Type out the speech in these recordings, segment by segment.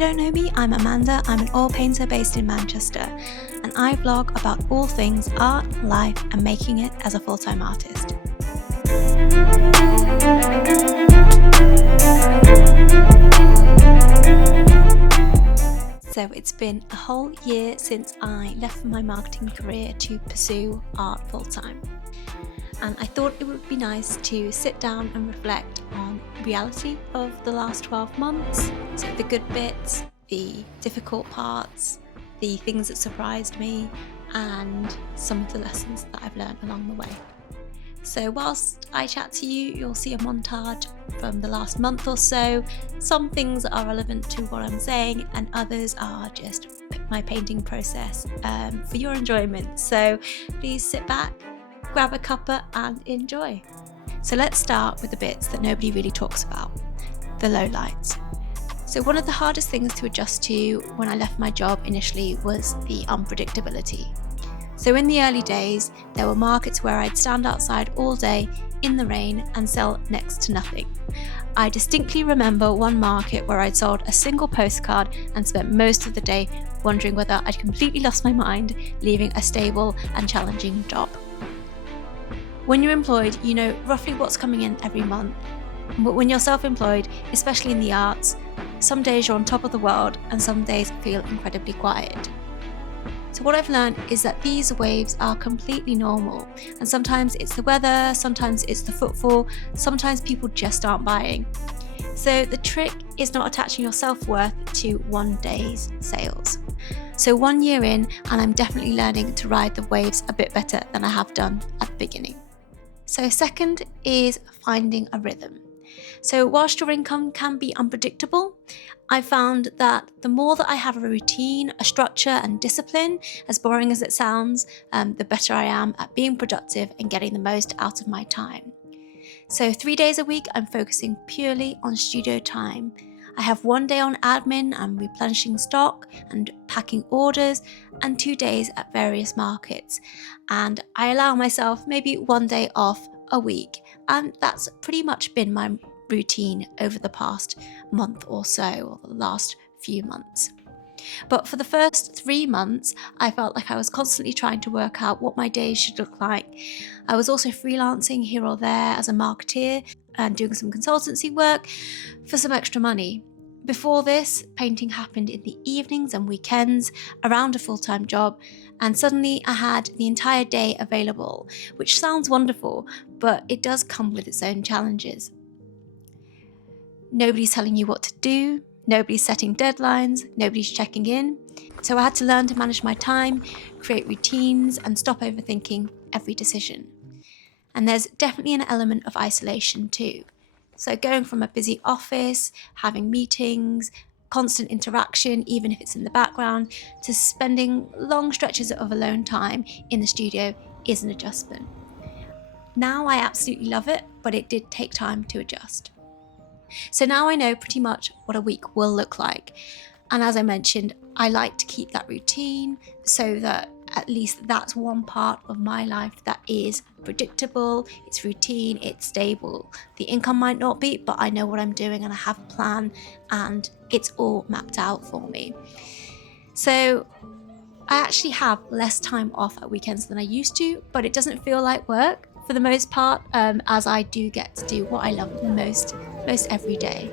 you don't know me, I'm Amanda. I'm an oil painter based in Manchester, and I vlog about all things art, life, and making it as a full-time artist. So it's been a whole year since I left my marketing career to pursue art full-time. And I thought it would be nice to sit down and reflect on the reality of the last 12 months. So the good bits, the difficult parts, the things that surprised me, and some of the lessons that I've learned along the way. So whilst I chat to you, you'll see a montage from the last month or so. Some things are relevant to what I'm saying, and others are just my painting process for your enjoyment. So please sit back, grab a cuppa and enjoy. So let's start with the bits that nobody really talks about, the lowlights. So one of the hardest things to adjust to when I left my job initially was the unpredictability. So in the early days, there were markets where I'd stand outside all day in the rain and sell next to nothing. I distinctly remember one market where I'd sold a single postcard and spent most of the day wondering whether I'd completely lost my mind, leaving a stable and challenging job. When you're employed, you know roughly what's coming in every month. But when you're self-employed, especially in the arts, some days you're on top of the world and some days feel incredibly quiet. So what I've learned is that these waves are completely normal, and sometimes it's the weather, sometimes it's the footfall, sometimes people just aren't buying. So the trick is not attaching your self-worth to one day's sales. So 1 year in, and I'm definitely learning to ride the waves a bit better than I have done at the beginning. So second is finding a rhythm. So whilst your income can be unpredictable, I found that the more that I have a routine, a structure and discipline, as boring as it sounds, the better I am at being productive and getting the most out of my time. So 3 days a week, I'm focusing purely on studio time. I have 1 day on admin and replenishing stock and packing orders, and 2 days at various markets. And I allow myself maybe 1 day off a week, and that's pretty much been my routine over the past month or so, or the last few months. But for the first 3 months, I felt like I was constantly trying to work out what my days should look like. I was also freelancing here or there as a marketeer and doing some consultancy work for some extra money. Before this, painting happened in the evenings and weekends around a full-time job, and suddenly I had the entire day available, which sounds wonderful, but it does come with its own challenges. Nobody's telling you what to do, nobody's setting deadlines, nobody's checking in. So I had to learn to manage my time, create routines, and stop overthinking every decision. And there's definitely an element of isolation too. So going from a busy office, having meetings, constant interaction, even if it's in the background, to spending long stretches of alone time in the studio is an adjustment. Now I absolutely love it, but it did take time to adjust. So now I know pretty much what a week will look like. And as I mentioned, I like to keep that routine so that at least that's one part of my life that is predictable, it's routine, it's stable. The income might not be, but I know what I'm doing and I have a plan and it's all mapped out for me. So I actually have less time off at weekends than I used to, but it doesn't feel like work for the most part, as I do get to do what I love most every day.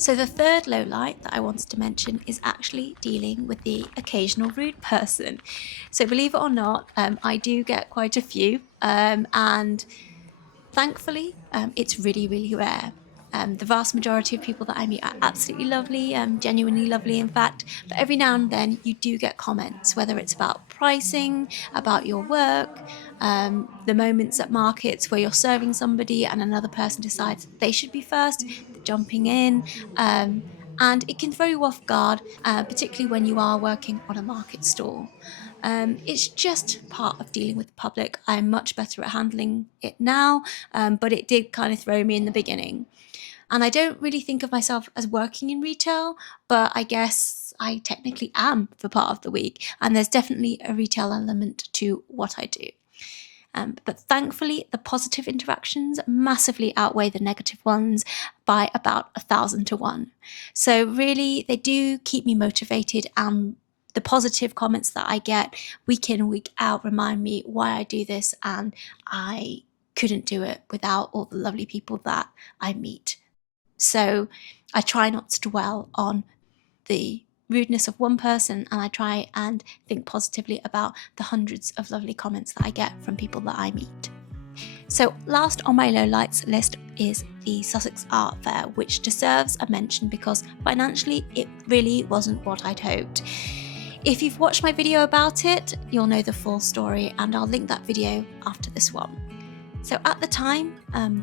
So the third low light that I wanted to mention is actually dealing with the occasional rude person. So believe it or not, I do get quite a few, and thankfully it's really, really rare. The vast majority of people that I meet are absolutely lovely, genuinely lovely in fact, but every now and then you do get comments, whether it's about pricing, about your work, the moments at markets where you're serving somebody and another person decides they should be first, jumping in, and it can throw you off guard, particularly when you are working on a market stall. It's just part of dealing with the public. I'm much better at handling it now, but it did kind of throw me in the beginning. And I don't really think of myself as working in retail, but I guess I technically am for part of the week. And there's definitely a retail element to what I do. But thankfully, the positive interactions massively outweigh the negative ones by about 1,000 to 1. So really, they do keep me motivated, and the positive comments that I get week in, week out remind me why I do this, and I couldn't do it without all the lovely people that I meet. So I try not to dwell on the rudeness of one person, and I try and think positively about the hundreds of lovely comments that I get from people that I meet. So last on my lowlights list is the Sussex Art Fair, which deserves a mention because financially it really wasn't what I'd hoped. If you've watched my video about it, you'll know the full story, and I'll link that video after this one. So at the time,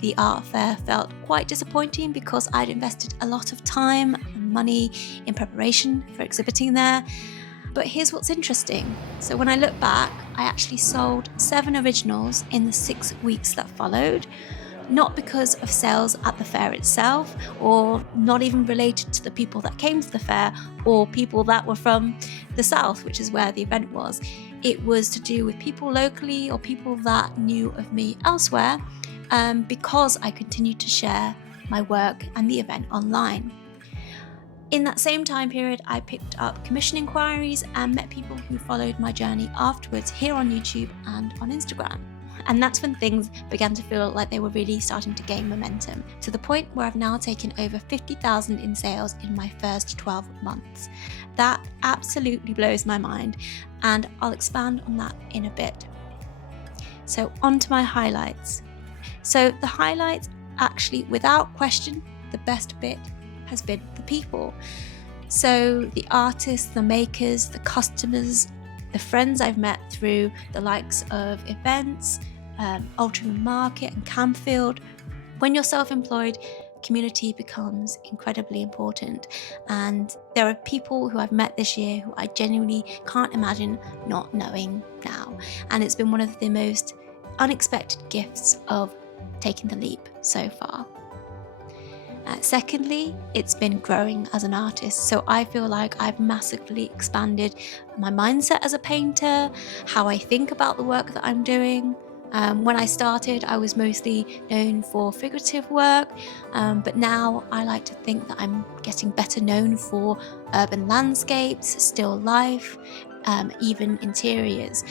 the art fair felt quite disappointing because I'd invested a lot of time and money in preparation for exhibiting there. But here's what's interesting. So when I look back, I actually sold 7 originals in the 6 weeks that followed, not because of sales at the fair itself, or not even related to the people that came to the fair or people that were from the south, which is where the event was. It was to do with people locally or people that knew of me elsewhere, because I continued to share my work and the event online. In that same time period, I picked up commission inquiries and met people who followed my journey afterwards here on YouTube and on Instagram. And that's when things began to feel like they were really starting to gain momentum, to the point where I've now taken over 50,000 in sales in my first 12 months. That absolutely blows my mind, and I'll expand on that in a bit. So on to my highlights. So the highlights, actually, without question, the best bit has been the people. So the artists, the makers, the customers, the friends I've met through the likes of events, Altrincham Market and Camfield. When you're self-employed, community becomes incredibly important, and there are people who I've met this year who I genuinely can't imagine not knowing now, and it's been one of the most unexpected gifts of taking the leap so far. Secondly, it's been growing as an artist, so I feel like I've massively expanded my mindset as a painter, how I think about the work that I'm doing. When I started, I was mostly known for figurative work, but now I like to think that I'm getting better known for urban landscapes, still life, even interiors.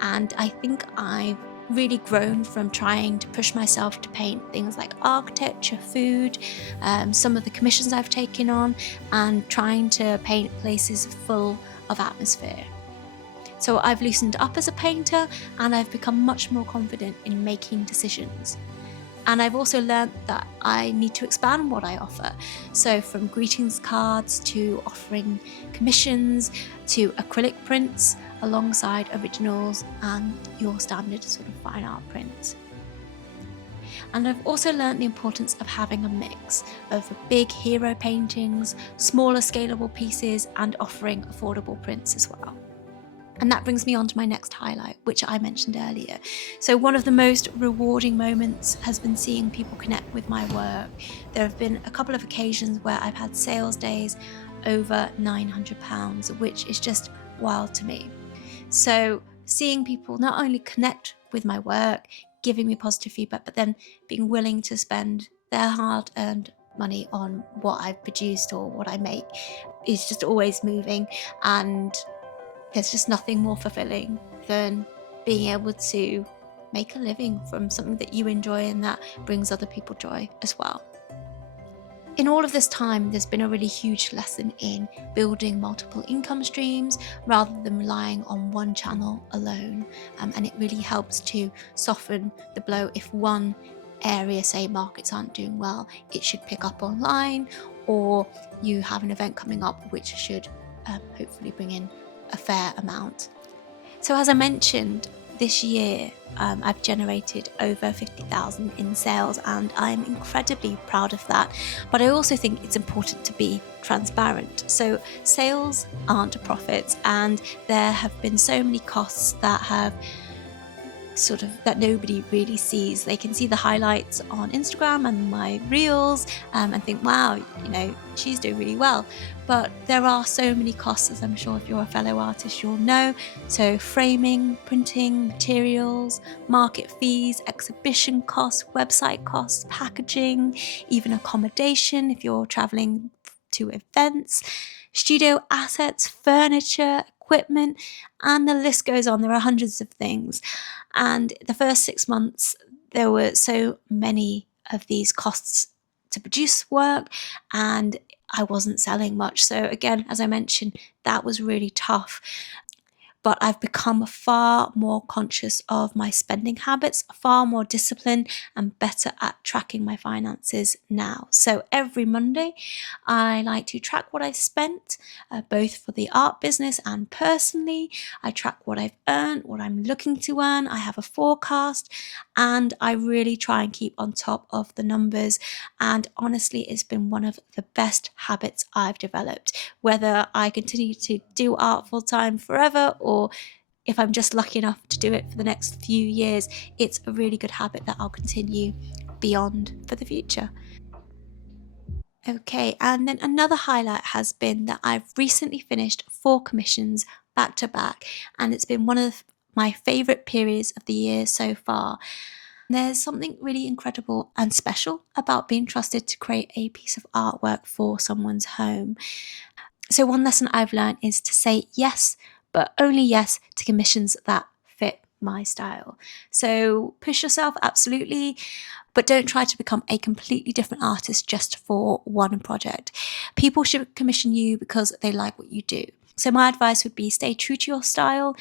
And I think I've really grown from trying to push myself to paint things like architecture, food, some of the commissions I've taken on, and trying to paint places full of atmosphere. So I've loosened up as a painter, and I've become much more confident in making decisions. And I've also learned that I need to expand what I offer. So from greetings cards to offering commissions to acrylic prints alongside originals and your standard sort of fine art prints. And I've also learned the importance of having a mix of big hero paintings, smaller scalable pieces, and offering affordable prints as well. And that brings me on to my next highlight, which I mentioned earlier. So one of the most rewarding moments has been seeing people connect with my work. There have been a couple of occasions where I've had sales days over £900, which is just wild to me. So seeing people not only connect with my work, giving me positive feedback, but then being willing to spend their hard-earned money on what I've produced or what I make is just always moving, and there's just nothing more fulfilling than being able to make a living from something that you enjoy and that brings other people joy as well. In all of this time, there's been a really huge lesson in building multiple income streams rather than relying on one channel alone. And it really helps to soften the blow if one area, say markets aren't doing well, it should pick up online, or you have an event coming up which should hopefully bring in a fair amount. So as I mentioned, this year I've generated over 50,000 in sales, and I'm incredibly proud of that. But I also think it's important to be transparent. So sales aren't profits, and there have been so many costs that have that nobody really sees. They can see the highlights on Instagram and my reels and think, wow, she's doing really well. But there are so many costs, as I'm sure if you're a fellow artist you'll know. So framing, printing, materials, market fees, exhibition costs, website costs, packaging, even accommodation if you're traveling to events, studio assets, furniture, equipment, and the list goes on. There are hundreds of things. And the first 6 months, there were so many of these costs to produce work, and I wasn't selling much. So again, as I mentioned, that was really tough. But I've become far more conscious of my spending habits, far more disciplined, and better at tracking my finances now. So every Monday, I like to track what I've spent, both for the art business and personally. I track what I've earned, what I'm looking to earn. I have a forecast, and I really try and keep on top of the numbers. And honestly, it's been one of the best habits I've developed. Whether I continue to do art full time forever, or if I'm just lucky enough to do it for the next few years, it's a really good habit that I'll continue beyond for the future. Okay, and then another highlight has been that I've recently finished 4 commissions back to back, and it's been one of my favourite periods of the year so far. There's something really incredible and special about being trusted to create a piece of artwork for someone's home. So one lesson I've learned is to say yes, but only yes to commissions that fit my style. So push yourself, absolutely, but don't try to become a completely different artist just for one project. People should commission you because they like what you do. So my advice would be stay true to your style.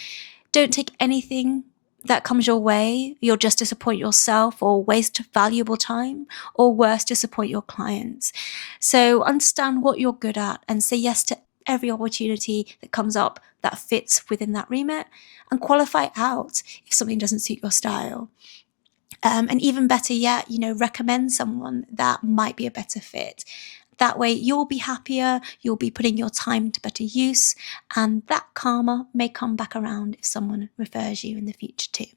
Don't take anything that comes your way. You'll just disappoint yourself or waste valuable time, or worse, disappoint your clients. So understand what you're good at and say yes to every opportunity that comes up that fits within that remit, and qualify out if something doesn't suit your style. And even better yet, recommend someone that might be a better fit. That way you'll be happier, you'll be putting your time to better use, and that karma may come back around if someone refers you in the future too.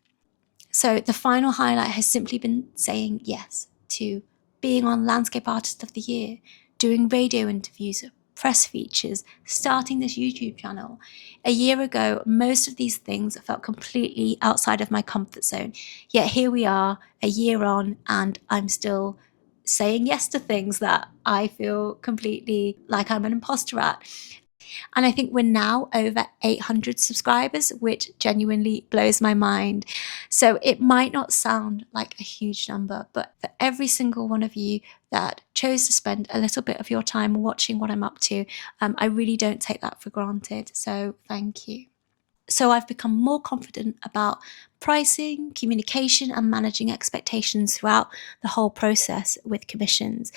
So the final highlight has simply been saying yes to being on Landscape Artist of the Year, doing radio interviews, press features, starting this YouTube channel. A year ago, most of these things felt completely outside of my comfort zone. Yet here we are, a year on, and I'm still saying yes to things that I feel completely like I'm an imposter at. And I think we're now over 800 subscribers, which genuinely blows my mind. So it might not sound like a huge number, but for every single one of you that chose to spend a little bit of your time watching what I'm up to, I really don't take that for granted. So thank you. So I've become more confident about pricing, communication, and managing expectations throughout the whole process with commissions.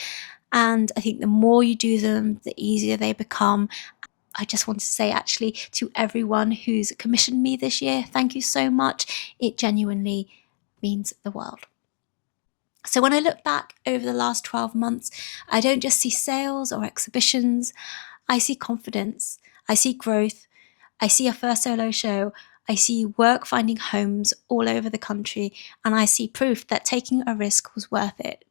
And I think the more you do them, the easier they become. I just want to say, actually, to everyone who's commissioned me this year, thank you so much. It genuinely means the world. So when I look back over the last 12 months, I don't just see sales or exhibitions. I see confidence. I see growth. I see a first solo show. I see work finding homes all over the country. And I see proof that taking a risk was worth it.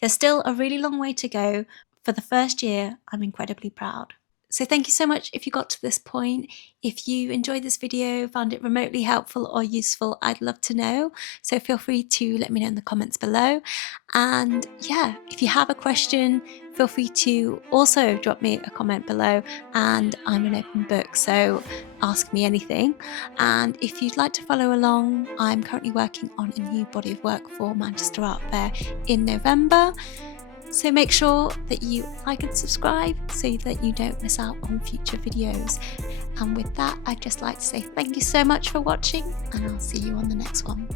There's still a really long way to go. For the first year, I'm incredibly proud. So thank you so much if you got to this point. If you enjoyed this video, found it remotely helpful or useful, I'd love to know. So feel free to let me know in the comments below. And yeah, if you have a question, feel free to also drop me a comment below, and I'm an open book, so ask me anything. And if you'd like to follow along, I'm currently working on a new body of work for Manchester Art Fair in November. So make sure that you like and subscribe so that you don't miss out on future videos. And with that, I'd just like to say thank you so much for watching, and I'll see you on the next one.